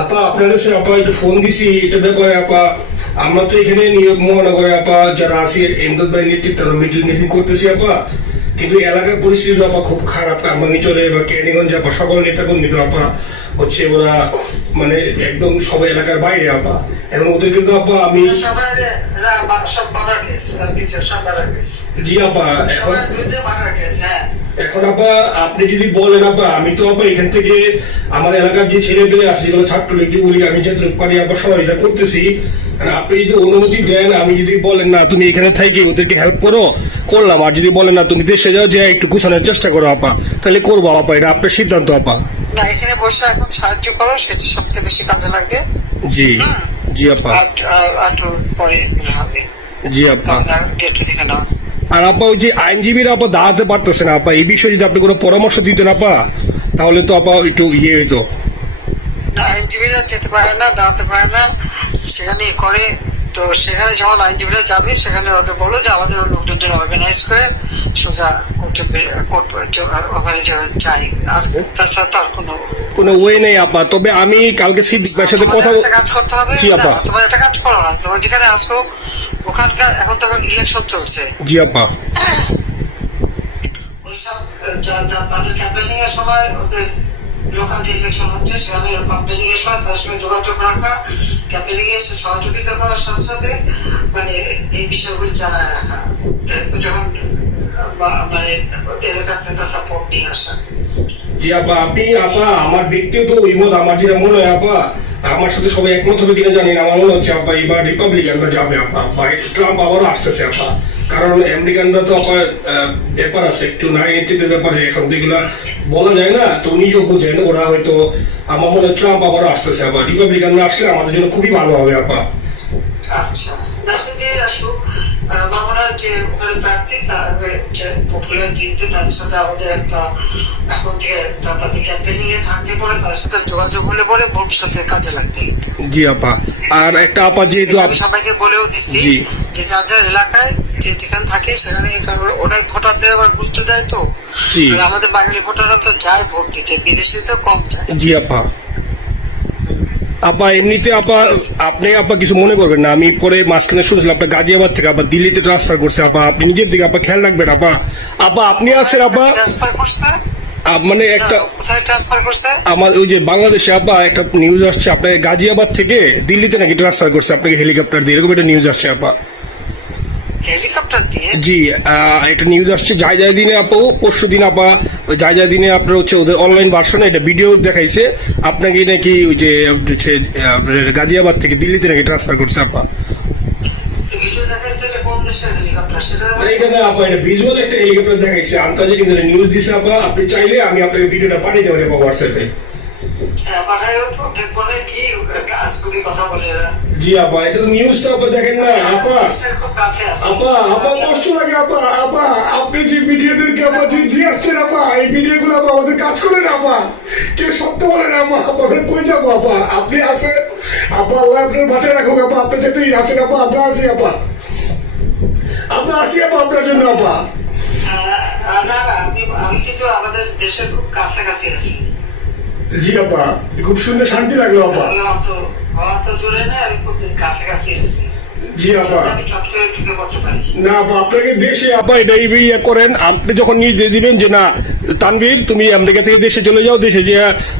আপা আপনার কাছে আপা একটু ফোন দিছি এটা ব্যাপারে আপা। আমরা তো এখানে নিয়োগ মহানগরে আপা যারা আছি এমদাদ ভাই নেতৃত্বে মিটিং করতেছি আপা, কিন্তু এলাকার পরিস্থিতি আপা খুব খারাপ। কামরাঙ্গীরচরে বা কেরানীগঞ্জে আপা সকল নেতাকর্মী তো আপা হচ্ছে ওরা মানে একদম সবাই এলাকার বাইরে আপা। এবং ওদের কিন্তু আপা আমি জি আপা এখন আপা আপনি যদি বলেন আপা আমি তো আপা এখান থেকে আমার এলাকার যে ছেলে পেলে আছে যেগুলো ছাত্রলীগ যুবলীগ আমি যে পারি আপা সহযোগিতা করতেছি। আপনি যদি অনুমতি দেন, আমি যদি বলেন না তুমি এখানে থাকি ওদেরকে হেল্প করো করলাম, আর যদি বলেন না তুমি দেশে যাও যে একটু গুছানোর চেষ্টা করো আপা, তাহলে করবো আপা। এটা আপনার সিদ্ধান্ত আপা। না, এখানে বসে এখন সাহায্য করো, সেটা সবচেয়ে বেশি কাজে লাগবে। জি জি আপা। আর পরে হবে। জি আপা। ডেট দেখে নাও। আর আপা ওই যে আইনজীবীরা আপা দাঁড়াতে পারতেছে না আপা, এই বিষয়ে যদি আপনি কোনো পরামর্শ দিতেন আপা তাহলে তো আপা একটু ইয়ে হইতো। আইনজীবীরা যেতে পারে না, দাঁড়াতে পারে না, সেখানে করে। তো সেখানে যখন আইনজীবীরা যাবে সেখানে ওদের বলো যে আমাদের লোকজন অর্গানাইজ করে সোজা ওখানে যাই। আর তাছাড়া তো আর কোনো ওয়ে নেই আপা। তবে আমি কালকে সিদ্দিক ভাইয়ের সাথে কথা কাজ করতে হবে। জি আপা। তোমার একটা কাজ করো না, তোমার যেখানে আসো ওখানকার এখন তো ইলেকশন চলছে। জি আপা। ওইসব তাদের ক্যাম্পেনিং এর সময় ওদের লোকাল যে ইলেকশন হচ্ছে সেখানে ক্যাম্পেনিং এর সময় তাদের সঙ্গে যোগাযোগ রাখা, ক্যাম্পেনিং এর সহযোগিতা করার সাথে সাথে মানে এই বিষয়গুলি জানায় রাখা, যখন মানে ওদের কাছ থেকে সাপোর্ট নিয়ে আসা। জি আপা। আপনি আপা আমার ব্যক্তিগত অভিমত আমার যেটা মনে হয় আপা, আমার সাথে সবাই একমত হবে কিনা জানি না, আমার মনে হচ্ছে আপা এবার রিপাবলিকানরা যাবে আপা। ট্রাম্প আবারও আসতেছে আপা, কারণ আমেরিকানরা তো আপা ব্যাপার আছে একটু নারী নেতৃত্বের ব্যাপারে এখন তো এগুলা বলা যায় না, তো নিজেও বোঝেন ওরা হয়তো। আমার মনে হয় ট্রাম্প আবারও আসতেছে আপা, রিপাবলিকানরা আসলে আমাদের জন্য খুবই ভালো হবে আপা। আচ্ছা, মেসেজে আসুক। আমরা যে ওখানে প্রার্থী যে পপুলার জিতবে তাদের সাথে আমাদের একটা এখন থেকে তাদের ক্যাম্পেনিং এ থাকতে পারে, তাদের সাথে যোগাযোগ হলে পরে ভবিষ্যতে কাজে লাগবে। জি আপা। আর একটা আপা যেহেতু আমি সবাইকে বলেও দিচ্ছি যে যার যার এলাকায় যে যেখানে থাকে সেখানে, কারণ ওরাই ভোটারদের আবার গুরুত্ব দেয়। তো আমাদের বাঙালি ভোটাররা তো যায় ভোট দিতে, বিদেশে তো কম যায়। জি আপা। আপা এমনিতে আপা আপনি আপা কিছু মনে করবেন না, আমি পরে মাঝখানে শুনছিলাম আপনার গাজিয়াবাদ থেকে আপা দিল্লিতে ট্রান্সফার করছে আপা, আপনি নিজের দিকে আপা খেয়াল রাখবেন আপা। আপা আপনি আছেন আপা ট্রান্সফার করছে মানে একটা কোথায় ট্রান্সফার করছে আমার ওই যে বাংলাদেশে আপা একটা নিউজ আসছে আপনাকে গাজিয়াবাদ থেকে দিল্লিতে নাকি ট্রান্সফার করছে আপনাকে হেলিকপ্টার দিয়ে, এরকম একটা নিউজ আসছে আপা। হেলিকপ্টার দিয়ে? জি একটা নিউজ আসছে যায় যায় দিনে আপু, পরশু দিন আপা ওই যায় যায় দিনে আপনার হচ্ছে ওদের অনলাইন ভার্সনে এটা ভিডিও দেখাইছে আপনাকে নাকি ওই যে গাজিয়াবাদ থেকে দিল্লিতে নাকি ট্রান্সফার করছে আপা। ভিজুয়াল একটা হেলিকপ্টার দেখাইছে, আন্তর্জাতিক নিউজ দিছে আপা। আপনি চাইলে আমি আপনাকে ভিডিওটা পাঠিয়ে দেবো হোয়াটসঅ্যাপে। জি আপা, এটা তো নিউজ তো আপা দেখেন না আপা। আপা আপা কষ্ট লাগে আপা। আপা আপনি যে ভিডিওদেরকে আপা যে দিয়ে আসছেন আপা, এই ভিডিও গুলো আপা আমাদের কাজ করে না আপা, কেউ সত্য বলে না আপা। আপা কই যাবো আপা, আপনি আছেন আপা, আল্লাহ আপনার বাঁচায় রাখুক আপা। আপনি যেতেই আসেন আপা, আমরা আছি আপা, আমরা আসি আপা আপনার জন্য আপা। আমি কিন্তু আমাদের দেশের খুব কাছাকাছি আছি। জি আপা, খুব শুনে শান্তি লাগলো আপা। অত দূরে না, আমি খুব কাছাকাছি আছি। জি আপা। আমি চট করে ঢুকে পড়তে পারি না আপা, আপনাকে দেশে আপা এটা ইয়ে করেন, আপনি যখন নিয়ে দিবেন যে না তানভীর তুমি আমেরিকা থেকে দেশে চলে যাও, দেশে যে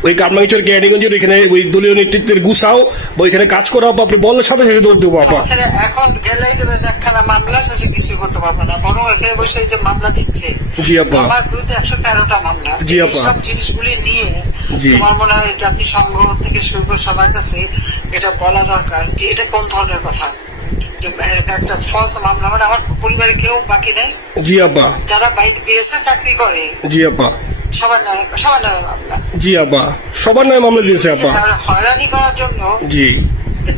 ওই কামরাঙ্গীরচর কেরানীগঞ্জের ওইখানে ওই দলীয় নেতৃত্বের গুছাও বা ওইখানে কাজ করো আপা, আপনি বললে সাথে সাথে দৌড় দেবো আপা। এখন গেলেই দেবেন একখানা মামলা, শেষে কিছু করতে পারবে না, বরং এখানে বসে যে মামলা দিচ্ছে। জি আপা। আমার বিরুদ্ধে 113টা মামলা। জি আপা। সব জিনিসগুলি নিয়ে তোমার মনে হয় জাতিসংঘ থেকে শুরু করে সবার কাছে এটা বলা দরকার যে এটা কোন ধরনের কথা। একটা ফলস মামলা, মানে আমার পরিবারে কেউ বাকি নেই। জি আপা। যারা বাইরে বিদেশে চাকরি করে জি আপা সবার নয় মামলা। জি আপা, সবার নয় মামলা দিয়েছে আপা। হয়রানি করার জন্য জি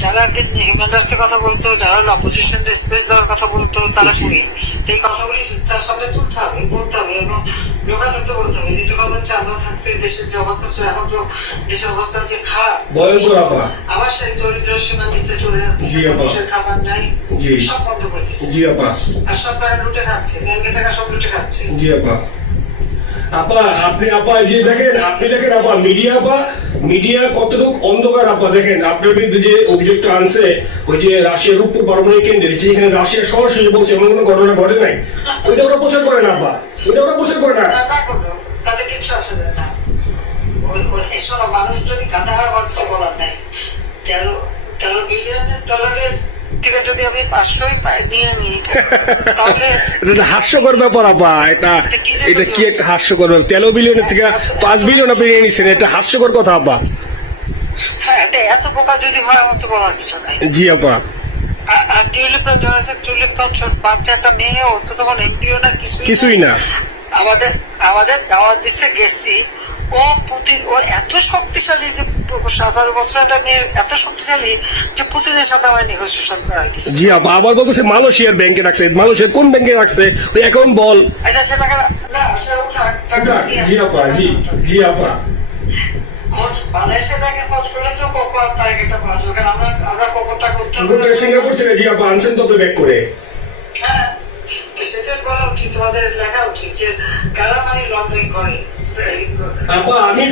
যারা হিউম্যান রাইটস এর কথা বলতো, যারা অপোজিশন স্পেস দেওয়ার কথা বলতো, তারা কই? এই কথাগুলি তার সামনে তুলতে হবে, বলতে হবে এবং লোকালয়তে বলতে হবে। দ্বিতীয় কথা হচ্ছে আমরা থাকছি দেশের যে অবস্থা ছিল, এখন তো দেশের অবস্থা যে খারাপ, আবার সেই দরিদ্র সীমার নিচে চলে যাচ্ছে, মানুষের খাবার নাই, সব বন্ধ করে দিচ্ছে। জি আপা। আর সব প্রায় লুটে খাচ্ছে, ব্যাংকে টাকা সব লুটে খাচ্ছে। জি আপা। আপা আপনি আপা যে দেখেন আপনি দেখেন আপা মিডিয়া কতটুকু অন্ধকার আপা দেখেন আপনার বিরুদ্ধে যে অভিযোগটা আনছে ওই যে রাশিয়ার রূপপুর পারমাণবিক কেন্দ্রে যেখানে রাশিয়া সরাসরি বলছে এমন কোনো ঘটনা ঘটে নাই, ওইটা ওরা প্রচার করে না আপা, ওইটা ওরা প্রচার করে না। না করলো তাতে কিছু আসে যায় না। এসব মানুষ যদি গাধা করছে বলার নাই। 13 বিলিয়ন ডলারের থেকে যদি আমি 500 নিয়ে নিই তাহলে এটা হাস্যকর ব্যাপার আপা, এটা কি একটা হাস্যকর ব্যাপার। 13 বিলিয়নের থেকে 5 বিলিয়ন আপনি নিয়ে নিচ্ছেন, এটা হাস্যকর কথা আপা। হ্যাঁ এত বোকা যদি হয় আমার তো বলার কিছু নাই। জি আপা। আর টিউলিপরা জড়াছে, টিউলিপ তো ছোট বাচ্চা একটা মেয়ে, ও তো তখন এমপিও না কিছুই না। আমাদের দাওয়াত দিচ্ছে গেছি, ও পুতিন ও এত শক্তিশালী যে 17 বছর একটা মেয়ে এত শক্তিশালী যে পুতিনের সাথে আমার নেগোসিয়েশন করাই দিচ্ছে। জি আপা, আবার বলতেছে মালয়েশিয়ার ব্যাংকে রাখছে, মালয়েশিয়ার কোন ব্যাংকে রাখছে ওই অ্যাকাউন্ট বল। আচ্ছা সে টাকা না সে টাকা জি আপা, জি আপা। খোঁজ বাংলাদেশের ব্যাংকে খোঁজ করলে তো কোকো টার্গেটটা পাওয়া যাবে, কারণ আমরা কোকোটা করতে সিঙ্গাপুর থেকে জি আপা আনছেন তো আপনি ব্যাক করে। হ্যাঁ সেটা বলা উচিত, তোমাদের লেখা উচিত যে কারা মানি লন্ডারিং করে। আপা আমি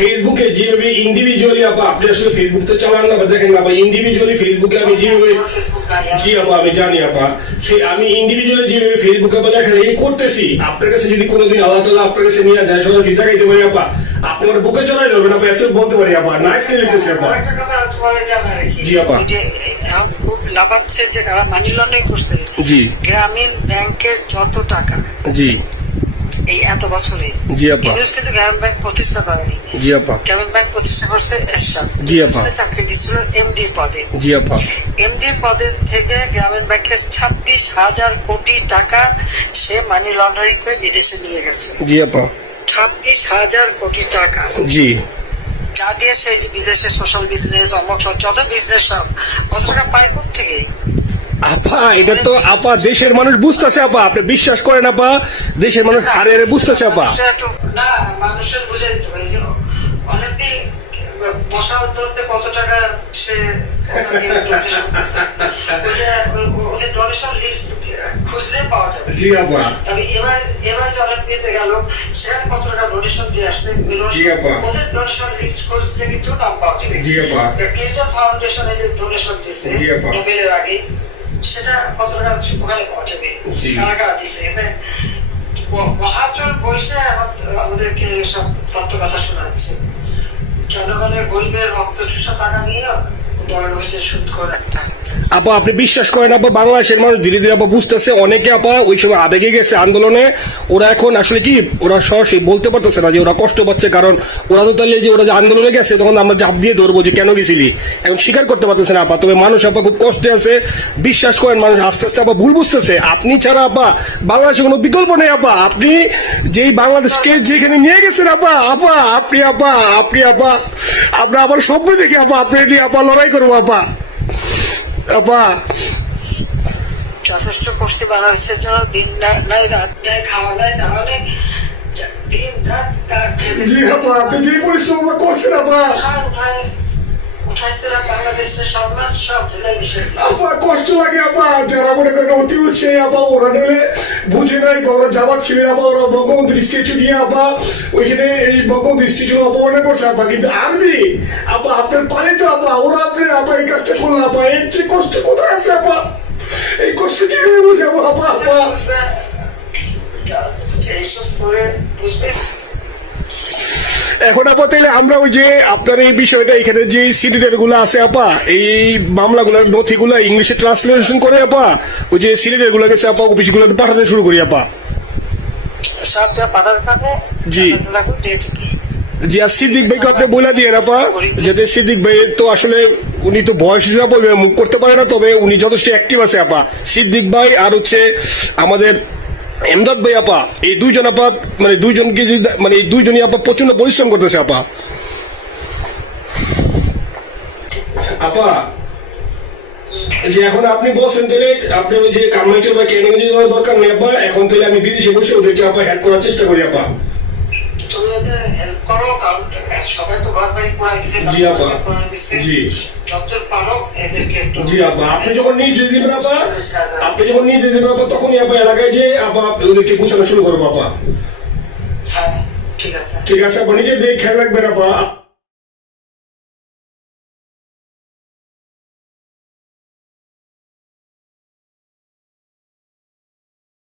ফেসবুকে যেভাবে ইন্ডিভিজুয়ালি আপা, আপনি আসলে ফেসবুক তো চালান না, দেখেন না আপা, ইন্ডিভিজুয়ালি ফেসবুকে আমি যেভাবে, জি আপা আমি জানি আপা, আমি ইন্ডিভিজুয়ালি যেভাবে ফেসবুকে আপা লেখালেখি করতেছি, আপনার কাছে যদি কোনোদিন আল্লাহ তাআলা আপনার কাছে নিয়ে যায় সরাসরি দেখাইতে পারি আপা, আপনি আমার বুকে চড়াই যাবেন আপা, এত বলতে পারি আপা, নাইস লিখতেছি আপা। একটা কথা তোমার জানা রাখি, জি আপা। যে খুব লাভাচ্ছে যে কারা মানি লন্ডারিং করছে। জি। গ্রামীণ ব্যাংকের যত টাকা জি এই এত বছরে, জি আপা, কিন্তু গ্রামীণ ব্যাংক প্রতিষ্ঠা করেনি। জি আপা। গ্রামীণ ব্যাংক প্রতিষ্ঠা করছে এরশাদ। জি আপা। চাকরি দিচ্ছিল এমডি পদে। জি আপা। এমডি পদের থেকে গ্রামীণ ব্যাংকের 26,000 কোটি টাকা সে মানি লন্ডারিং করে বিদেশে নিয়ে গেছে। জি আপা। 26,000 কোটি টাকা। জি। যা দিয়ে সেই যে বিদেশে সোশ্যাল বিজনেস অমক যত বিজনেস সব কত টাকা পায় থেকে। আপা এটা তো আপা দেশের মানুষ বুঝতেছে আপা, আপনি বিশ্বাস করেন আপা, দেশের মানুষ হারে হারে বুঝতেছে আপা। না মানুষের বুঝে দিতে পারি যে অনেকে বসা ধরতে কত টাকা সে ওদের ডোনেশন লিস্ট খুঁজলে পাওয়া যাবে। জি আপা। তবে এবার যে অলিম্পিয়াতে গেল সেখানে কত টাকা ডোনেশন দিয়ে আসতে, ওদের ডোনেশন লিস্ট খুঁজলে কিন্তু নাম পাওয়া যাবে। জি আপা। ক্লিন্টন ফাউন্ডেশনে যে ডোনেশন দিচ্ছে নোবেলের আগে, সেটা কত টাকা ওখানে পাওয়া যাবে, কারা কারা দিচ্ছে। মহাজন বসে আমাদেরকে সব তত্ত্ব কথা শোনাচ্ছে, জনগণের গরিবের রক্ত চুষা টাকা নিয়ে বড় হয়েছে সুদ করে একটা। আপা আপনি বিশ্বাস করেন আপা, বাংলাদেশের মানুষ ধীরে ধীরে আপা বুঝতেছে, অনেকে আপা ওই সময় আবেগে গেছে আন্দোলনে, ওরা এখন আসলে কি ওরা সরাসরি বলতে পারতেছে না যে ওরা কষ্ট পাচ্ছে, কারণ ওরা তো তাহলে যে ওরা যে আন্দোলনে গেছে তখন আমরা চাপ দিয়ে ধরবো যে কেন গেছিলি, এখন স্বীকার করতে পারতেছে না আপা। তবে মানুষ আপা খুব কষ্টে আছে, বিশ্বাস করেন মানুষ আস্তে আস্তে আপা ভুল বুঝতেছে। আপনি ছাড়া আপা বাংলাদেশে কোনো বিকল্প নেই আপা, আপনি যেই বাংলাদেশকে যেখানে নিয়ে গেছেন আপা, আপনি আবার স্বপ্ন দেখি আপা আপনি নিয়ে আপা লড়াই করবো আপা। আপা যথেষ্ট করছি বাংলাদেশের জন্য, দিন নাই রাত নাই, খাওয়া নাই, না হলে দিন রাত জি আপা আপনি যে পরিশ্রম করছেন আপা, উঠাইছিলাম বাংলাদেশের সম্মান সব ধুলাই বিষয়। আপা কষ্ট লাগে আপা, যারা মনে করেন অতি উৎসাহী আপা, ওরা নিলে বুঝে নাই ওরা জামাত ছিলেন আপা, ওরা বঙ্গবন্ধু স্ট্যাচু নিয়ে আপা ওইখানে এই বঙ্গবন্ধু স্ট্যাচু অপমানে করছে আপা, কিন্তু আরবি আপা আপনার পালিত আপা, ওরা আপনি আপা এই কাজটা করলেন আপা, এর যে কষ্ট কোথায় আছে আপা, এই কষ্ট কিভাবে বুঝাবো আপা? আপা এইসব করে বুঝবে। এখন আপা তাহলে আমরা ওই যে আপনার এই বিষয়টা এখানে যে সিডিডের গুলো আছে আপা, এই মামলাগুলোর নথিগুলো ইংলিশে ট্রান্সলেশন করে আপা ওই যে সিডিডের গুলো গেছে আপা অফিসগুলোতে পাঠানো শুরু করি আপা। সবটা পাঠাতে থাকো। জি জি। আর সিদ্দিক ভাইকে আপনি বলে দিয়ে আপা, যাতে সিদ্দিক ভাই তো আসলে উনি তো বয়স হিসাবে মুখ করতে পারে না, তবে উনি যথেষ্ট অ্যাক্টিভ আছে আপা। সিদ্দিক ভাই আর হচ্ছে আমাদের এমদাদ ভাই আপা, এই দুইজন আপা মানে দুইজনকে মানে এই দুইজনই আপা প্রচন্ড পরিশ্রম করতেছে আপা। আপা যে এখন আপনি বলছেন তাহলে আপনি ওই যে কামাইচুর বা ক্যানিং যাওয়ার দরকার নেই আপা, এখন তাহলে আমি বিদেশে বসে ওদেরকে আপা হ্যাক করার চেষ্টা করি আপা। তুমি হেল্প করো, কারণ সবাই তো ঘর বাড়ি পড়াই দিচ্ছে। জি আপা। জি যত পারো এদেরকে একটু। জি আপা আপনি যখন নিজে দিবেন আপা, তখনই আপা এলাকায় যে আপা ওদেরকে গুছানো শুরু করবো আপা। ঠিক আছে ঠিক আছে আপা, নিজের দিকে খেয়াল রাখবেন আপা।